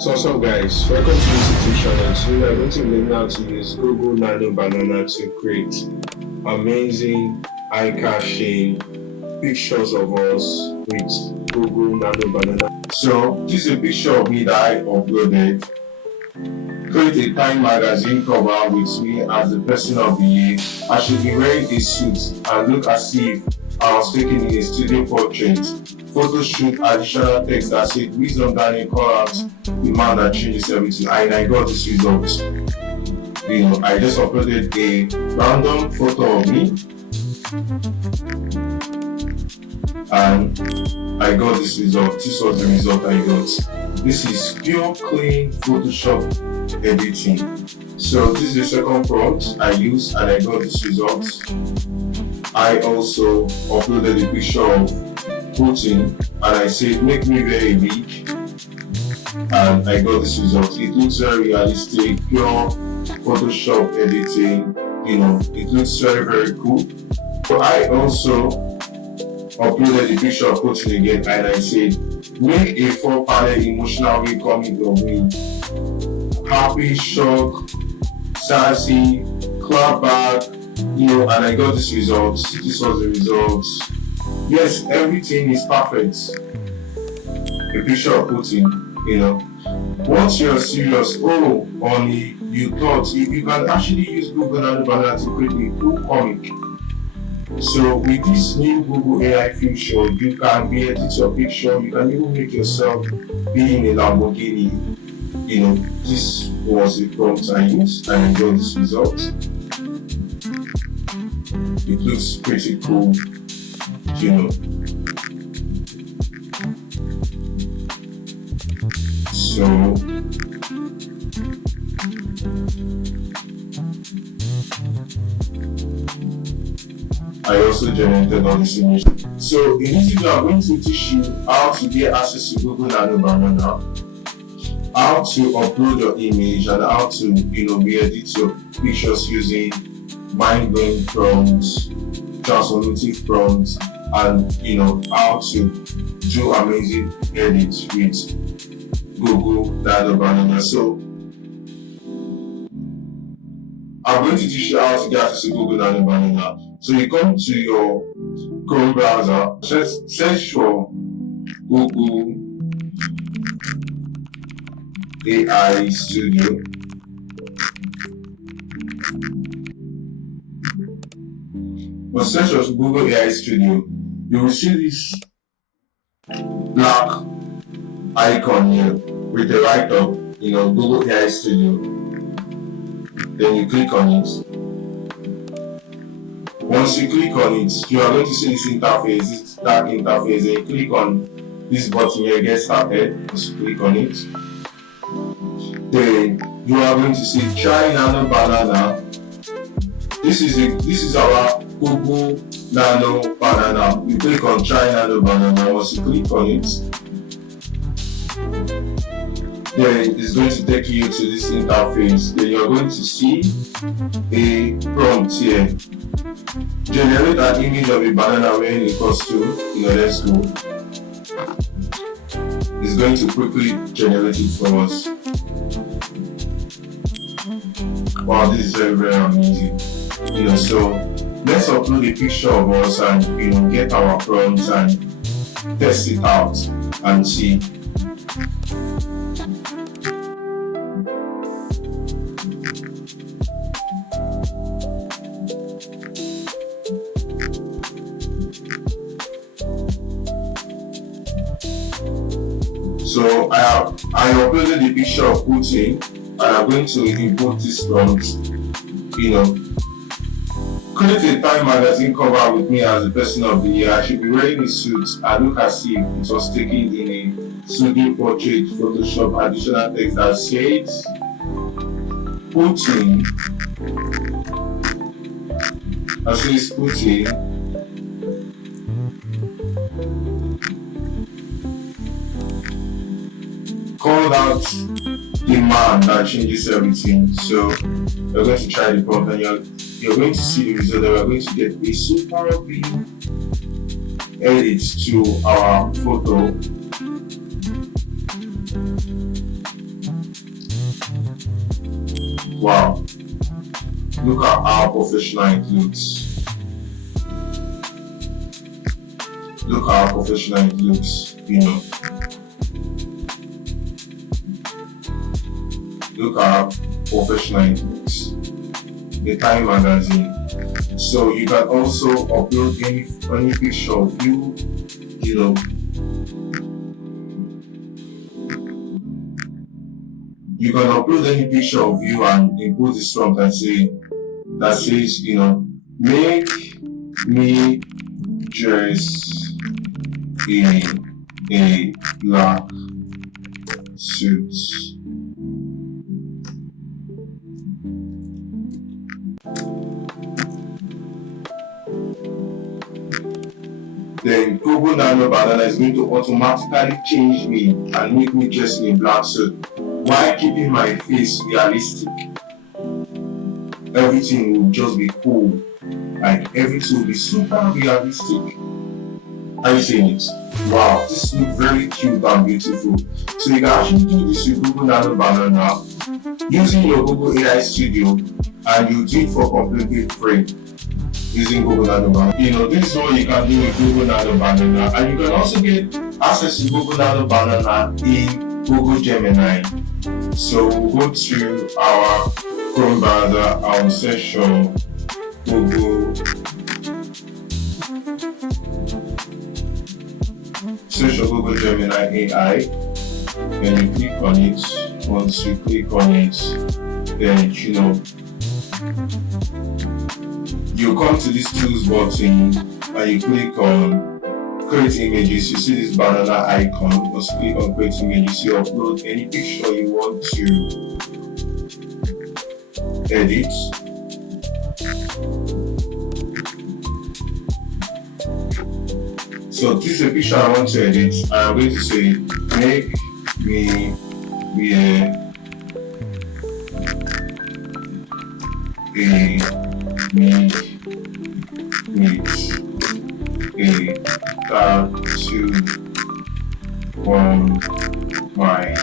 So what's up guys, welcome to this YouTube channel. Today we are going to learn how to use Google Nano Banana to create amazing eye-catching pictures of us with Google Nano Banana. So this is a picture of me that I uploaded. Create a Time magazine cover with me as the person of the year. I should be wearing a suit and look as if I was taken in a studio portrait. Photo shoot, additional text that said wisdom Daniel call out the man that changes everything, and I got this result. I just uploaded a random photo of me and I got this result. This was the result I got. This is pure clean Photoshop editing. So this is the second prompt I used and I got this result. I also uploaded a picture of Putin and I said make me very big and I got this result. It looks very realistic, pure Photoshop editing, it looks very very cool. So I also uploaded a picture of Putin again and I said make a 4-panel emotional way comic of me. Happy, shock, sassy, clap back, and I got this result. This was the result. Yes, everything is perfect. A picture of Putin, Once you're serious, only you thought you can actually use Google Nano Banana to create a full comic. So with this new Google AI feature, you can edit your picture, you can even make yourself be in a Lamborghini. This was the prompt I used and I got this result. It looks pretty cool. So I also generated all this image. So in this video I'm going to teach you how to get access to Google Nano Banana, how to upload your image and how to re-edit your pictures using mind-blowing prompts, transformative prompts, and how to do amazing edits with Google Nano Banana. So I'm going to teach you how to get access to Google Nano Banana. So you come to your Chrome browser, search for Google AI Studio. But search for Google AI Studio, you will see this black icon here with the right up, Google AI Studio. Then you click on it. Once you click on it, you are going to see this interface, this dark interface. Then you click on this button here, get started. Once you click on it, then you are going to see try Nano Banana. This is our Google Nano Banana. You click on try Nano Banana. Once you click on it, then it's going to take you to this interface. Then you're going to see a prompt here. Generate an image of a banana wearing a costume. Let's go. It's going to quickly generate it for us. Wow, this is very very amazing. So let's upload a picture of us and get our prompts and test it out and see. So I uploaded a picture of Putin and I'm going to import this prompt. Create a Time magazine cover with me as the person of the year. I should be wearing a suit and look as if it was taken in a studio portrait. Photoshop, additional text that says Putin. That says Putin. Called out the man that changes everything. So we're going to try the prompt and you're going to see the result. That we're going to get a super big edit to our photo. Wow, look at how professional it looks. Look at how professional it looks, Look at how professional it looks. The Time magazine. So you can also upload any picture of you, you know. You can upload any picture of you and impose this prompt that says, make me dress in a black suit. Then Google Nano Banana is going to automatically change me and make me dress in a black suit while keeping my face realistic. Everything will just be cool. Like everything will be super realistic. Are you seeing it? Wow, this looks very cute and beautiful. So you can actually do this with Google Nano Banana using your Google AI Studio, and you do it for completely free using Google Nano Banana. This is what you can do with Google Nano Banana, and you can also get access to Google Nano Banana in Google Gemini. So we'll go to our Chrome browser, our search for Google. Search for Google Gemini AI, then you click on it. Once you click on it, then you come to this tools button and you click on create images. You see this banana icon. Just click on create images. You upload any picture you want to edit. So this is a picture I want to edit. I'm going to say make me wear a tattoo on my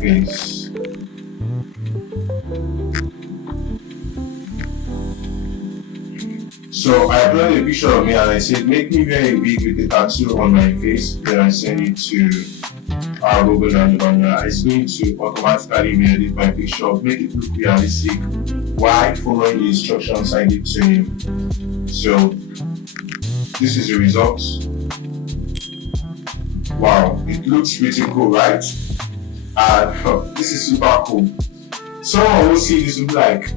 face. So I uploaded a picture of me and I said make me wear a wig with a tattoo on my face. Then I send it to our Google Nano Banana. It's going to automatically re-edit my picture, make it look realistic while following the instructions I give to him. So this is the result. Wow, it looks pretty cool, right? And this is super cool. Someone will see this will be like,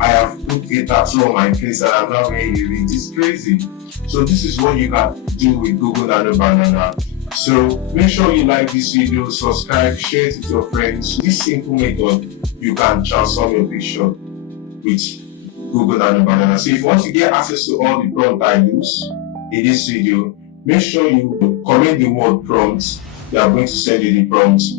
I have put a tattoo on my face and I'm not wearing a wig. It's crazy. So this is what you can do with Google Nano Banana. So make sure you like this video, subscribe, share it with your friends. This simple method, you can transform your picture with Google Nano Banana. So if you want to get access to all the prompts I use in this video, make sure you comment the word prompts. They are going to send you the prompts